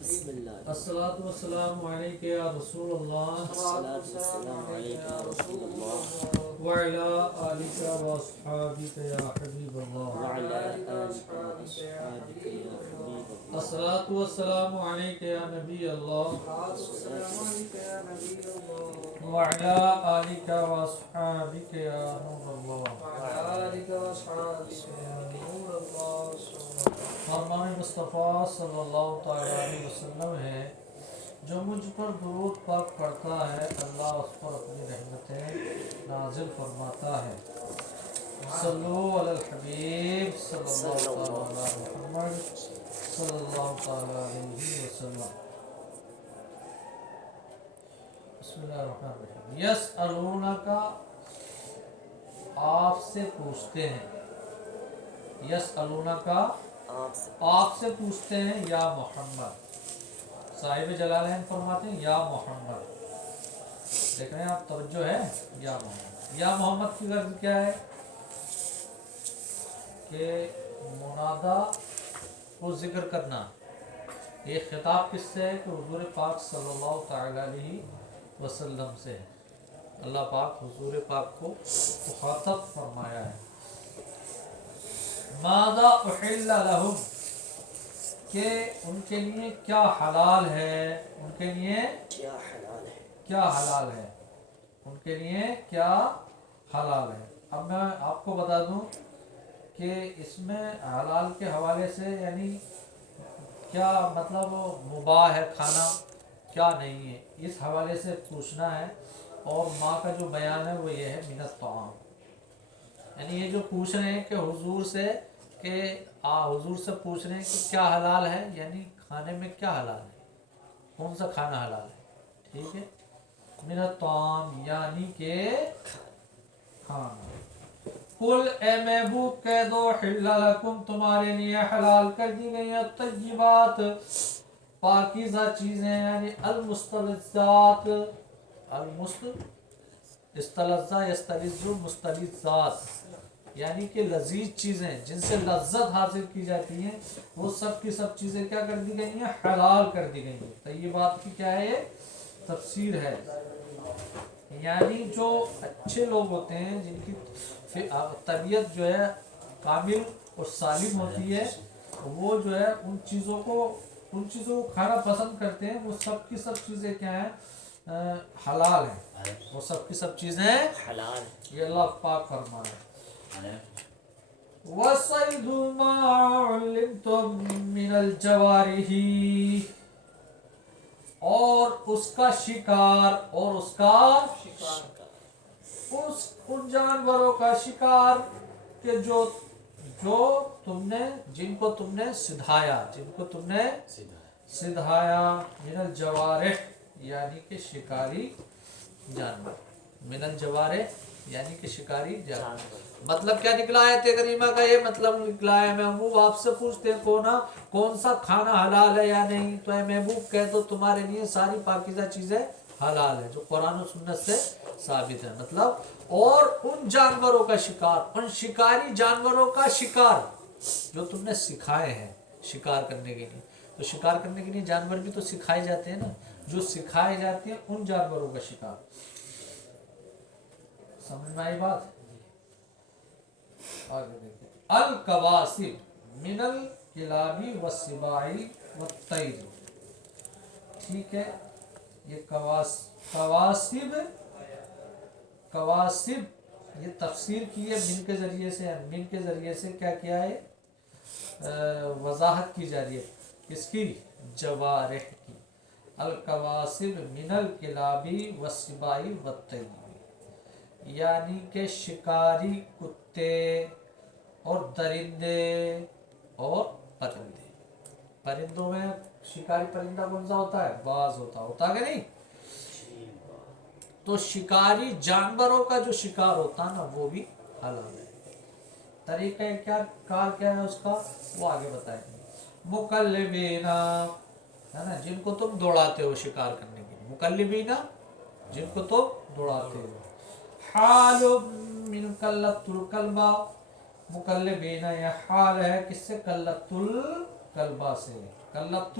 الصلاۃ والسلام علیک یا رسول اللہ وعلی آلک و اصحابک یا حبیب اللہ. الصلاۃ والسلام علیک یا نبی اللہ وعلی آلک و اصحابک یا نور اللہ. فرمان مصطفیٰ صلی اللہ تعالی علیہ وسلم ہے جو مجھ پر درود پاک پڑھتا ہے اللہ اس پر اپنی رحمتیں نازل فرماتا ہے. صلو علی الحبیب صلی اللہ تعالی علی محمد صلی اللہ تعالی علیہ وسلم. بسم اللہ الرحمن الرحیم. یسألونک آپ سے پوچھتے ہیں. یسألونک آپ سے پوچھتے ہیں یا محمد. صاحب جلالین فرماتے ہیں یا محمد. دیکھ رہے ہیں آپ توجہ ہے. یا محمد یا محمد کی غرض کیا ہے کہ منادا کو ذکر کرنا. یہ خطاب کس سے ہے کہ حضور پاک صلی اللہ تعالی علیہ وسلم سے. اللہ پاک حضور پاک کو مخاطب فرمایا ہے. ماذا احل لہم کہ ان کے لیے کیا حلال ہے. ان کے لیے کیا حلال ہے. ان کے لیے کیا حلال ہے. اب میں آپ کو بتا دوں کہ اس میں حلال کے حوالے سے یعنی کیا مطلب مباح ہے کھانا کیا نہیں ہے اس حوالے سے پوچھنا ہے. اور ماں کا جو بیان ہے وہ یہ ہے من الطعام. یعنی یہ جو پوچھ رہے ہیں کہ حضور سے کہ حضور سے پوچھ رہے ہیں کہ کیا حلال ہے یعنی کھانے میں کیا حلال ہے کون سا کھانا حلال ہے. ٹھیک ہے. من الطعام یعنی کہ کھانا. قل اے محبوب کہہ دو حل لکم تمہارے لیے حلال کر دی گئی ہیں طیبات پاکیزہ چیزیں یعنی المستلزات. استلزہ یستلز مستلزات یعنی کہ لذیذ چیزیں جن سے لذت حاصل کی جاتی ہیں وہ سب کی سب چیزیں کیا کر دی گئی ہیں حلال کر دی گئی ہیں. طیبات کی کیا ہے یہ تفسیر ہے. یعنی جو اچھے لوگ ہوتے ہیں جن کی طبیعت جو ہے کامل اور سالم ہوتی ہے وہ جو ہے ان چیزوں کو کھانا پسند کرتے ہیں. وہ سب کی سب چیزیں کیا ہیں حلال ہیں. وہ سب کی سب چیزیں حلال. یہ اللہ پاک فرمایا. وَصَيْدُ مَا عُلِّمْتُم مِّنَ الْجَوَارِحِ اور اس کا شکار اور اس کا ان جانوروں کا شکار کہ جو تم نے جن کو تم نے سدھایا من الجوارح یعنی کہ شکاری جانور. من الجوارح یعنی کہ شکاری جانور. مطلب کیا نکلا ہے کریمہ کا یہ مطلب نکلا ہے محبوب آپ سے پوچھتے ہیں کون سا کھانا حلال ہے یا نہیں تو اے محبوب کہہ دو تمہارے لیے ساری پاکیزہ چیزیں حلال ہے جو قرآن و سنت سے ثابت ہے. مطلب اور ان جانوروں کا شکار ان شکاری جانوروں کا شکار جو تم نے سکھائے ہیں شکار کرنے کے لیے. تو شکار کرنے کے لیے جانور بھی تو سکھائے جاتے ہیں نا. جو سکھائے جاتے ہیں ان جانوروں کا شکار. سمجھ میں آئی بات. آگے دیکھیں. القواسب من الکلاب والسباع والطیر. ٹھیک ہے. یہ قواسب یہ تفسیر کی ہے من کے ذریعے سے. من کے ذریعے سے کیا کیا ہے وضاحت کی جا رہی ہے کس کی جوارح کی. القواسب من الکلاب والسباع والطیر یعنی کہ شکاری کتے اور درندے اور پرندے. پرندوں میں شکاری پرندہ کون سا ہوتا ہے باز ہوتا کہ نہیں. تو شکاری جانوروں کا جو شکار ہوتا ہے نا وہ بھی حلال ہے. طریقہ کیا ہے اس کا وہ آگے بتائیں گے. مقلبینا ہے نا جن کو تم دوڑاتے ہو شکار کرنے کے لیے. مقلبینا جن کو تم دوڑاتے ہو. حال من قلت القلبہ مقلبینا یہ حال ہے کس سے قلت القلبہ سے. قلت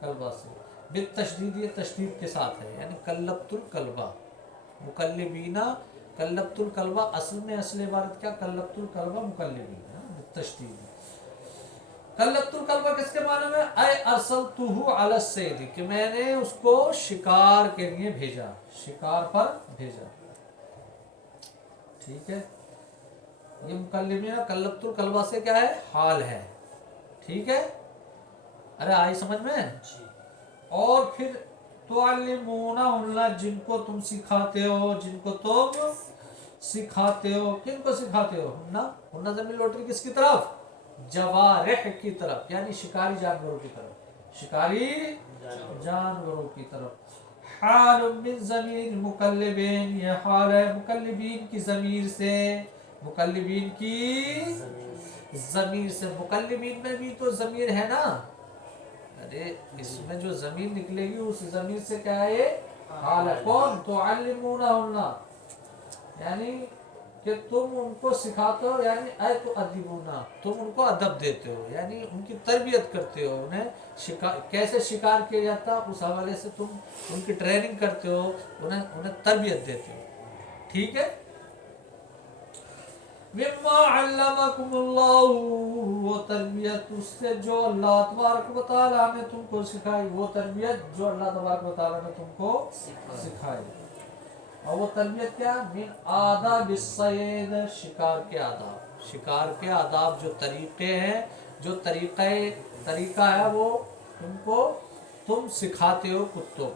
کلبہ سے، بالتشدید یہ تشدید کے ساتھ ہے، یعنی کلبت الکلبہ، مکلبین کلبت الکلبہ، اصل میں اصل عبارت کیا کلبت الکلبہ مکلبین بالتشدید۔ کلبت الکلبہ کس کے معنی میں؟ اے ارسلتہ علی الصید، کہ میں نے اس کو شکار کے لیے بھیجا، شکار پر بھیجا، ٹھیک ہے۔ یہ مکلبین کلبت الکلبہ سے کیا ہے؟ حال ہے، ٹھیک ہے، ارے آئی سمجھ میں؟ اور پھر تعلمونہن، جن کو تم سکھاتے ہو، جن کو تم سکھاتے ہو، کن کو سکھاتے ہو؟ ہنہ زمین لوٹ رہی کس کی طرف؟ جوارح کی طرف، یعنی شکاری جانوروں کی طرف، شکاری جانوروں کی طرف۔ حال من ضمیر مکلبین، یہ حال ہے مکلبین کی ضمیر سے، مکلبین کی ضمیر سے، مکلبین میں بھی تو ضمیر ہے نا، ارے اس میں جو ضمیر نکلے گی اس ضمیر سے کیا ہے؟ حال ہے۔ کون؟ تعلمونہن، یعنی کہ تم ان کو سکھاتے ہو، یعنی اے تؤدبون، تم ان کو ادب دیتے ہو، یعنی ان کی تربیت کرتے ہو، انہیں کیسے شکار کیا جاتا اس حوالے سے تم ان کی ٹریننگ کرتے ہو، انہیں تربیت دیتے ہو، ٹھیک ہے۔ مما علمکم اللہ، وہ تربیت اس سے جو اللہ تبارک و تعالیٰ نے تم کو سکھائی، وہ تربیت جو اللہ تبارک و تعالیٰ نے تم کو سکھائی، اور وہ تربیت کیا؟ من آداب الصید، شکار کے آداب، شکار کے آداب جو طریقے ہیں، جو طریقہ ہے وہ تم کو تم سکھاتے ہو کتوں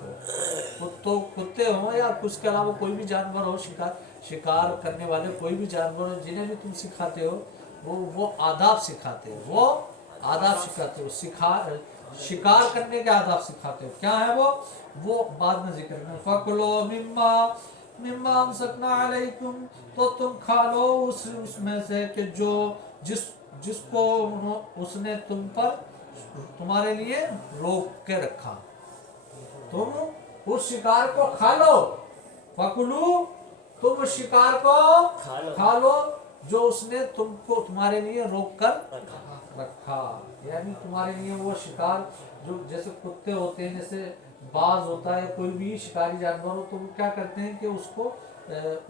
کو، کتے ہوں یا اس کے علاوہ کوئی بھی جانور ہو، شکار کرنے والے کوئی بھی جانور ہو، جنہیں بھی تم سکھاتے ہو وہ آداب سکھاتے ہو، وہ آداب سکھاتے ہو، شکار کرنے کے آداب سکھاتے ہو، کیا ہے وہ بعد میں ذکر کریں۔ فَكُلُوا مِمَّا أَمْسَكْنَا عَلَيْكُمْ، تو تم کھا لو اس میں سے کہ جو جس کو اس نے تم پر تمہارے لیے روک کے رکھا، تم اس شکار کو کھا لو، فَكُلُوا، تم اس شکار کو کھا لو جو اس نے تم کو تمہارے لیے روک کر رکھا، یعنی تمہارے لیے وہ شکار جو جیسے کتے ہوتے ہیں، جیسے باز ہوتا ہے، کوئی بھی شکاری جانور ہو، تو وہ کیا کرتے ہیں کہ اس کو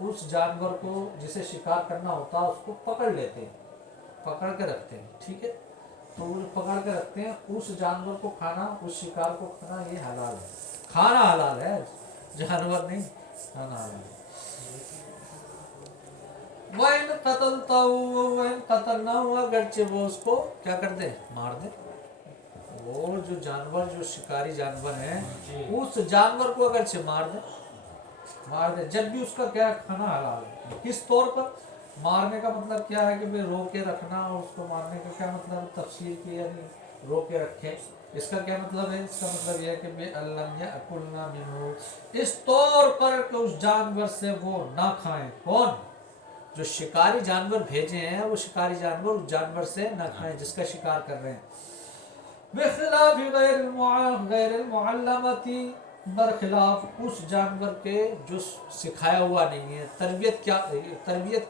اس جانور کو جسے شکار کرنا ہوتا ہے اس کو پکڑ لیتے ہیں، پکڑ کے رکھتے ہیں، ٹھیک ہے، تو وہ پکڑ کے رکھتے ہیں، اس جانور کو کھانا، اس شکار کو کھانا یہ حلال ہے، کھانا حلال ہے، جانور نہیں، کھانا حلال ہے۔ وَإِن قَتَلْتَهُ، وَإِن قَتَلْنَاهُ، اگرچہ وہ اس کو کیا کر دے؟ مار دے، وہ جو جانور جو شکاری جانور ہیں اس جانور کو اگرچہ مار دے، جب بھی اس کا کیا کھانا حلال ہے۔ کس طور پر مارنے کا مطلب کیا ہے کہ بھئی رو کے رکھنا، اور اس کو مارنے کا کیا مطلب تفسیر کی، یعنی رو کے رکھے، اس کا کیا مطلب ہے؟ اس کا مطلب یہ ہے کہ بِأَلَّمْ يَأْكُلْنَا مِنْهُ، اس طور پر کہ اس جانور سے وہ نہ کھائیں، کون؟ جو شکاری جانور بھیجے ہیں وہ شکاری جانور اس جانور سے نہ کھائیں جس کا شکار کر رہے ہیں۔ بخلاف غیر المعلمتی، برخلاف اس جانور کے جو سکھایا ہوا نہیں ہے، تربیت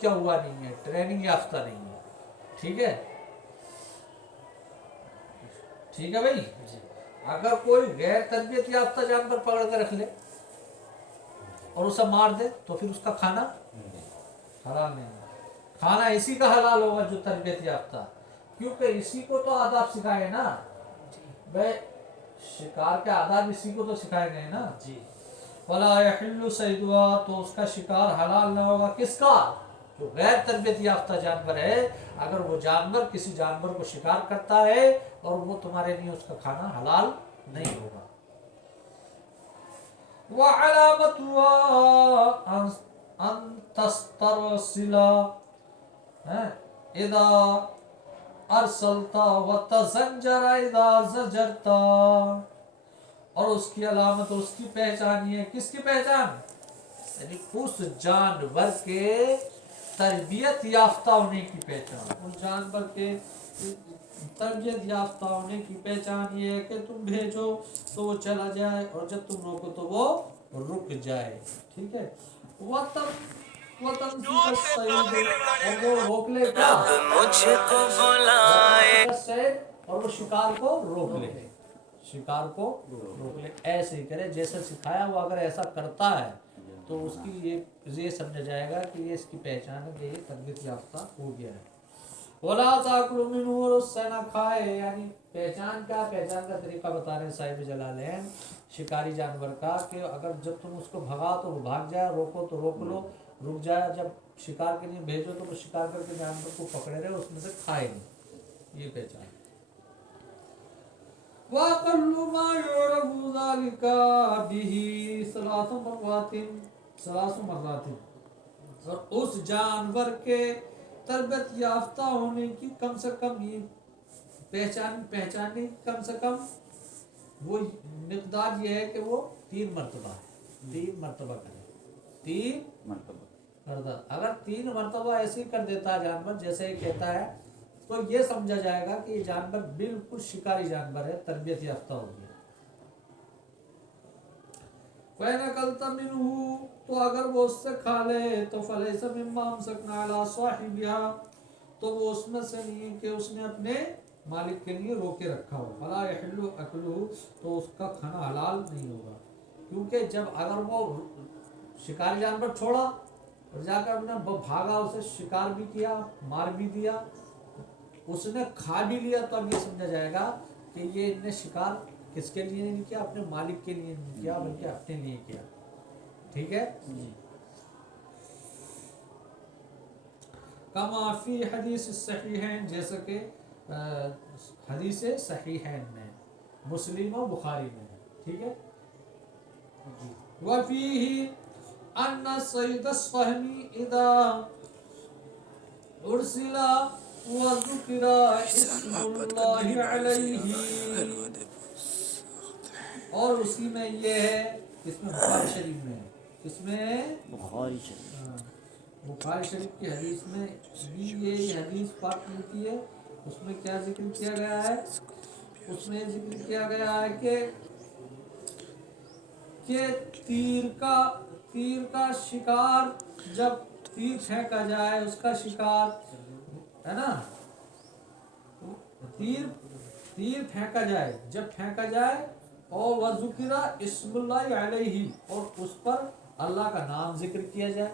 کیا ہوا نہیں ہے، ٹریننگ یافتہ نہیں ہے، ٹھیک ہے، ٹھیک ہے بھائی۔ اگر کوئی غیر تربیت یافتہ جانور پکڑ کے رکھ لے اور اسے مار دے تو پھر اس کا کھانا حلال نہیں ہے، کھانا اسی کا حلال ہوگا جو تربیت یافتہ، کیونکہ اسی کو تو آداب سکھائے نا بھائی، شکار کے آداب اسی کو تو سکھائے گئے نا جی۔ فلا یحل صیدها، تو اس کا شکار حلال نہ ہوگا، کس کا؟ جو غیر تربیت یافتہ جانور ہے، اگر وہ جانور کسی جانور کو شکار کرتا ہے اور وہ تمہارے لیے اس کا کھانا حلال نہیں ہوگا۔ وعلامتها ان تسترسل اذا ارسلتا وتزنجر اذا زجرتا، اور اس کی علامت، اس کی پہچان یہ ہے، کس کی پہچان؟ یعنی اس جانور کے تربیت یافتہ ہونے کی پہچان، اس جانور کے تربیت یافتہ ہونے کی پہچان یہ ہے کہ تم بھیجو تو وہ چلا جائے، اور جب تم روکو تو وہ رک جائے، ٹھیک ہے۔ وَتَنْفِقَ الصَّيْدِ، اور وہ روک لے کیا؟ مجھ کو بلائے، اور وہ شکار کو روک لے، شکار کو روک لے، ایسے ہی کرے جیسے سکھایا وہ اگر ایسا کرتا ہے تو اس کی یہ سمجھا جائے گا کہ یہ اس کی پہچان ہے کہ یہ تربیت یافتہ ہو گیا ہے۔ وَلَا تَأْكُلُوا مِنْهُ، اور اس سے نہ کھائے، یعنی پہچان کا طریقہ بتا رہے ہیں صاحب جلالین شکاری جانور کا، کہ اگر جب تم اس کو بھگا تو وہ بھاگ جائے، روکو تو روک لو، رک جائے، جب شکار کے لیے بھیجو تو وہ شکار کر کے جانور کو پکڑے رہے اس میں سے کھائے نہیں، یہ پہچان۔ وَأَقَلُّ مَا يُعْرَفُ ذَلِكَ بِهِ ثَلَاثُ مَرَّاتٍ، اور اس جانور کے تربیت یافتہ ہونے کی کم سے کم یہ پہچاننے کی کم سے کم وہ مقدار یہ ہے کہ وہ 3 مرتبہ کرے، 3 مرتبہ۔ اگر 3 مرتبہ ایسے ہی کر دیتا ہے جانور جیسے ہی کہتا ہے تو یہ سمجھا جائے گا کہ یہ جانور بالکل شکاری جانور ہے، تربیت یافتہ ہو گیا۔ فَإِنْ أَكَلْتَ مِنْهُ، تو اگر وہ اس سے کھا لے تو فَلَيْسَ مِمَّا أَمْسَكْنَا عَلَىٰ صَاحِبِهَا، تو وہ اس میں سے نہیں کہ اس نے اپنے مالک کے لیے روکے رکھا ہو، فَلَا يَحِلُّ أَكْلُهُ، تو اس کا کھانا حلال نہیں ہوگا، کیونکہ جب اگر وہ شکاری جانور چھوڑا اور جا کر انہیں بھاگا، اسے شکار بھی کیا، مار بھی دیا، اس نے کھا بھی لیا، تو اب یہ سمجھا جائے گا کہ یہ نے شکار کس کے لیے نہیں کیا، اپنے مالک کے لیے نہیں کیا بلکہ اپنے لیے کیا، ٹھیک ہے جی۔ کما فی حدیث الصحیحین، جیسا کہ حدیث صحیحین میں، مسلم و بخاری میں، ٹھیک ہے جی۔ وفیہ ان صید الصحمی اذا ارسل وذکر اسم اللہ علیہ، اور اسی میں یہ ہے، اس میں بخاری شریف میں ہے، اس میں بخاری شریف کی حدیث میں بھی یہ حدیث پاک ملتی ہے، اس میں کیا ذکر کیا گیا ہے، اس میں ذکر کیا گیا ہے کہ تیر کا شکار، جب تیر پھینکا جائے اس کا شکار ہے نا، تیر پھینکا جائے، جب پھینکا جائے اور وذکر اسم اللہ علیہ، اور اس پر اللہ کا نام ذکر کیا جائے،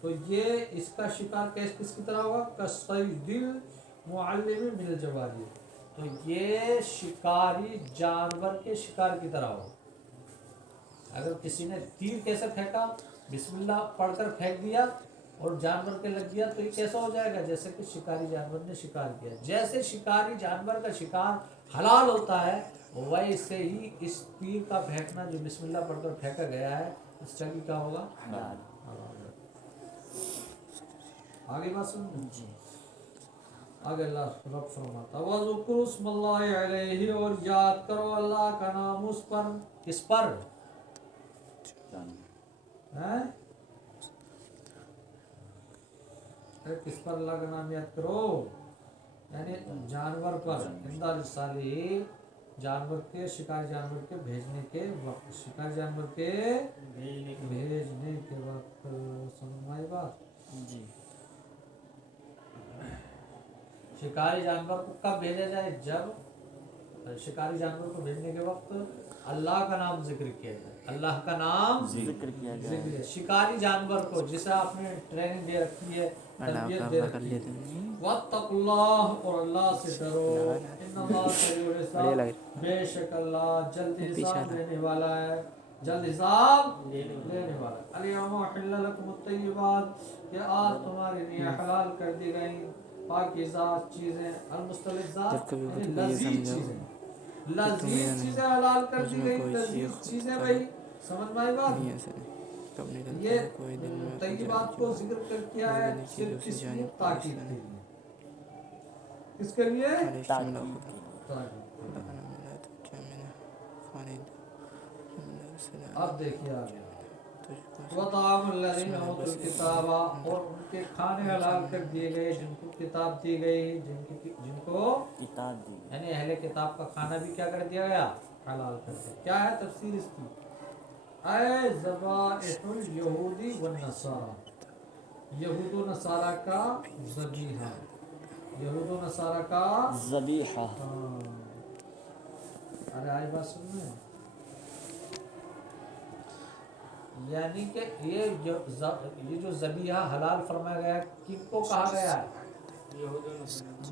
تو یہ اس کا شکار کس کی طرح ہوگا، کصید المعلم من الجواری، تو یہ شکاری جانور کے شکار کی طرح ہوگا۔ اگر کسی نے تیر کیسے پھینکا، بسم اللہ پڑھ کر پھینک دیا اور جانور کے لگ گیا، تو یہ کیسا ہو جائے گا، جیسے کہ شکاری جانور نے شکار کیا، جیسے شکاری جانور کا شکار حلال ہوتا ہے ویسے ہی اس تیر کا پھینکنا جو بسم اللہ پڑھ کر پھینکا گیا ہے اس کا کیا ہوگا، حلال۔ آگے بات سن جی، آگے اللہ رب فرماتا وَذُكُرُ اسْمَ اللَّهِ عَلَيْهِ، اور یاد کرو اللہ کا نام اس پر، کس پر کس پر اللہ کا نام یاد کرو، یعنی جانور پر، انداز صالح جانور کے، شکار جانور کے بھیجنے کے وقت، شکار جانور کے بھیجنے کے وقت، سمجھ میں آئی بات جی۔ شکاری جانور کو کب بھیجا جائے، جب شکاری جانور کو بھیجنے کے وقت اللہ کا نام ذکر کیا جائے، اللہ کا نام ذکر کیا جائے، شکاری جانور کو جسے آپ نے ٹریننگ دے رکھی ہے، تربیت دے رکھی ہے، واتقوا اللہ، اور اللہ سے ڈرو، ان اللہ سریع الحساب، بے شک اللہ جلد حساب لینے والا ہے، جلد حساب لینے والا ہے۔ الیوم احل لکم الطیبات، کہ آج تمہارے لیے حلال کر دی گئی پاکیزہ چیزیں، المستلزات یعنی لذیذ چیزیں، لذیذ چیزیں حلال کر دی گئی، لذیذ چیزیں بھائی سمجھ میں آئی بات، یہ طیبات کو ذکر کر کیا ہے صرف کس لیے، تاکید کے لیے، کس کے لیے، اب دیکھیے آگے وَطَعَامُ الَّذِينَ أُوتُوا الْكِتَابَ، اور ان کے کھانے حلال کر دیے گئے جن کو کتاب دی گئی، جن کو کتاب دی، یعنی اہل کتاب کا کھانا بھی کیا کر دیا گیا، حلال کر دیا۔ کیا ہے تفسیر اس کی، اے ذبائح الیہودی والنصارى، یہود و نصارہ کا ذبیحہ، یہود و نصارہ کا ذبیحہ، ارے آئی بات سن میں، یعنی کہ یہ جو ذبیحہ حلال فرمایا گیا ہے، کن کو کہا گیا ہے؟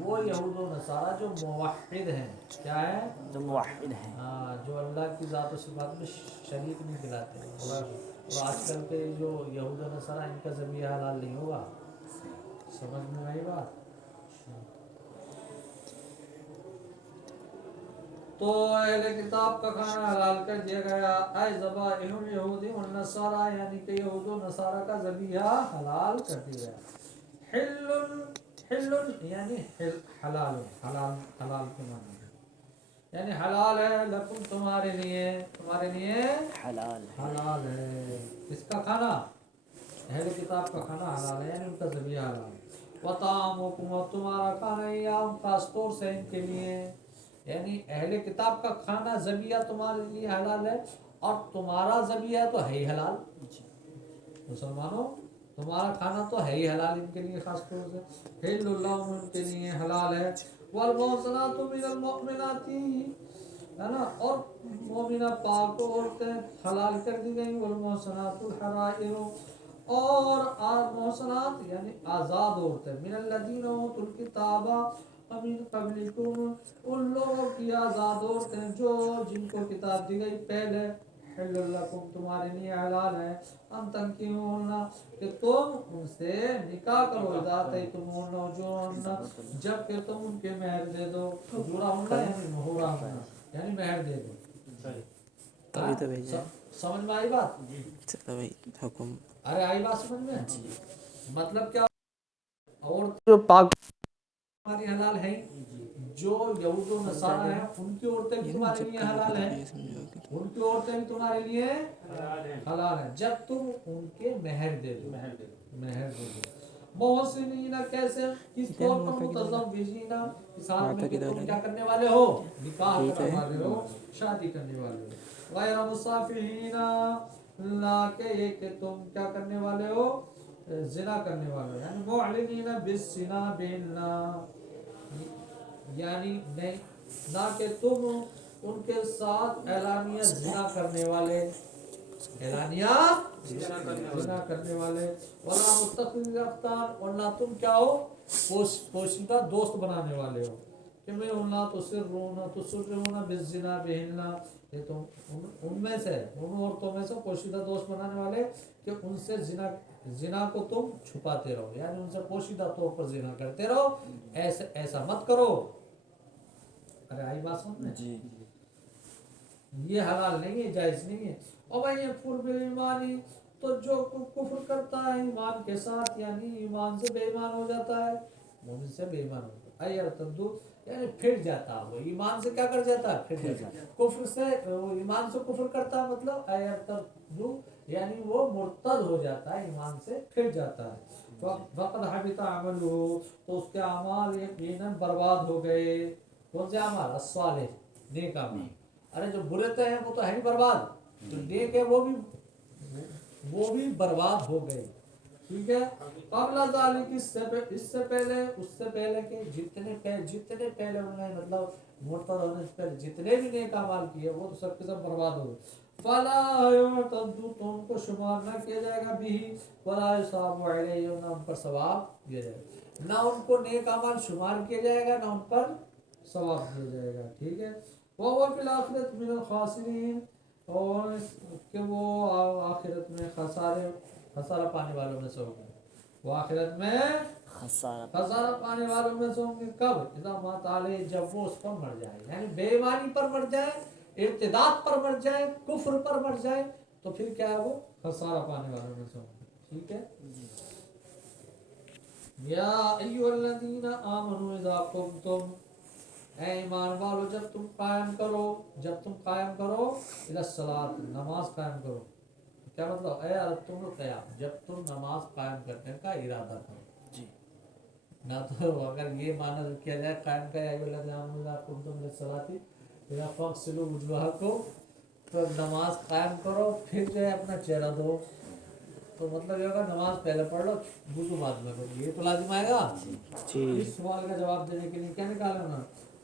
وہ یہود و نصارہ جو موحد ہیں، کیا ہے؟ جو موحد ہیں، ہاں، جو اللہ کی ذات و صفات میں شریک نہیں دلاتے ہیں۔ اور آج کل کے جو یہود و نصارہ، ان کا ذبیحہ حلال نہیں ہوگا، سمجھ میں آئی بات؟ تو اہل کتاب کا کھانا حلال کر دیا گیا، اے ذبائح الیہود والنصارہ، یعنی کہ یہود و نصارہ کا ذبیحہ حلال کر دیا گیا۔ حل حل یعنی حلال حلال حلال کے معنی ہے، یعنی حلال ہے لکم تمہارے لیے، تمہارے لیے حلال ہے، حلال ہے۔ کس کا کھانا؟ اہل کتاب کا کھانا حلال ہے، یعنی ان کا ذبیحہ حلال ہے۔ وطعامکم، اور تمہارا کھانا ایام خاص طور سے ان کے لیے، یعنی اہل کتاب کا کھانا ذبیحہ تمہارے لیے حلال ہے، اور تمہارا ذبیحہ تو ہے ہی حلال۔ مسلمانوں، تمہارا کھانا تو ہے ہی حلال ان کے لیے خاص طور سے، حل اللہ ان کے لیے حلال ہے۔ والمحصنات من المؤمنات، ہے نا، اور مومنہ پاک عورتیں حلال کر دی گئی، والمحصنات الحرائر، اور محصنات یعنی آزاد عورتیں، من الذین اوتوا الکتاب من قبلکم، ان لوگوں کی آزاد عورتیں جو جن کو کتاب دی گئی پہلے، حل لکم تمہارے لیے حلال ہے، ان تنکحوہن کہ تم ان سے نکاح کرو، اذا آتیتموہن اجورہن جب کہ تم ان کے مہر دے دو، اجورہ ہونا یعنی مہورہ ہونا، یعنی مہر دے دو۔ تبھی تو بھیجا ہے، سمجھ میں آئی بات؟ چلو بھائی حکم، ارے آئی بات سمجھ میں؟ مطلب کیا؟ اور جو پاک ہماری حلال ہے، جو یہود و نصارہ ہیں ان کی عورتیں بھی تمہارے لیے حلال ہیں، ان کی عورتیں بھی تمہارے لیے حلال ہیں جب تم ان کے مہر دے دو، مہر دے دو۔ محسنین، کیسے؟ کس طور پر؟ متزوجین، اس حال میں کہ تم کیا کرنے والے ہو؟ نکاح کرنے والے ہو، شادی کرنے والے ہو۔ غیر مصافحین، لا کہ یہ کہ تم کیا کرنے والے ہو؟ زنا کرنے والے، یعنی معلنین بالزنا بہننا، یعنی نہیں نہ کہ تم ان کے ساتھ اعلانیہ زنا کرنے والے، اعلانیہ زنا کرنے والے، ولا مستقل رفتار، اور نہ تم کیا ہو؟ پوشیدہ دوست بنانے والے ہو، کہ میں نہ تسرون بالزنا بہننا، یہ تم ان میں سے، ان عورتوں میں سے پوشیدہ دوست بنانے والے کہ ان سے زنا کو تم چھپاتے رہو، یعنی ان سے پوشیدہ طور پر زنا کرتے رہو، ایسا مت کرو۔ ارے آئی بات سمجھ میں؟ جی یہ حلال نہیں ہے، جائز نہیں ہے۔ اور بھائی یکفر بالایمان، تو جو کفر کرتا ہے ایمان کے ساتھ، یعنی ایمان سے بے ایمان ہو جاتا ہے، مومن سے بے ایمان ہوتا ہے، ایرتدو یعنی پھر جاتا ہے، وہ ایمان سے کیا کر جاتا ہے؟ پھر جاتا ہے۔ کفر سے، ایمان سے کفر کرتا ہے مطلب ایرتدو یعنی وہ مرتد ہو جاتا ہے، ایمان سے پھر جاتا ہے۔ وقد حبط عملہ، تو اس کے اعمال یقیناً برباد ہو گئے۔ کون سے اعمال؟ الصالح، نیک اعمال۔ ارے جو برے تو ہیں وہ تو ہے ہی برباد، جو نیک ہے وہ بھی برباد ہو گئے، ٹھیک ہے۔ قبل ذالک، اس سے پہلے کہ جتنے پہلے انہوں نے مطلب مرتد ہونے سے پہلے جتنے بھی نیک اعمال کیے وہ تو سب کے سب برباد ہو گئے۔ فلا يعتد، تو ان کو شمار نہ کیا جائے گا بھی، ولا يصاب علیہ، نہ ان پر ثواب دیا جائے گا، نہ ان کو نیک اعمال شمار کیا جائے گا، نہ ان پر ثواب دیا جائے گا، ٹھیک ہے۔ وَهُوَ فِي الْآخِرَةِ مِنَ الْخَاسِرِينَ، اور کہ وہ آخرت میں خسارہ پانے والوں میں سے ہوں گے، وہ آخرت میں خسارہ پانے والوں میں سے ہوں گے۔ کب؟ اذا مات علیہ، جب وہ اس پر مر جائے، یعنی بے ایمانی پر مر جائے، ارتداد پر مر جائے، کفر پر مر جائے، تو پھر کیا ہے؟ وہ خسارہ پانے والوں میں سے ہوں گے، ٹھیک ہے۔ یا ایھا الذین آمنوا اذا قمتم، اے ایمان والو جب تم قائم کرو الی الصلاۃ، نماز قائم کرو، کیا مطلب؟ اے تم قیام، جب تم نماز قائم کرنے کا ارادہ کرو جی، نہ تو اگر یہ معنی کیا جائے قائم کا یا ایھا الذین آمنوا اذا قمتم الی الصلاۃ اذا فاغسلوا وجوہکم، تو نماز قائم کرو پھر جو ہے اپنا چہرہ دھو، تو مطلب یہ ہوگا نماز پہلے پڑھ لو وضو بعد میں کرو، یہ تو لازم آئے گا۔ جی اس سوال کا جواب دینے کے لیے کیا نکالا نا،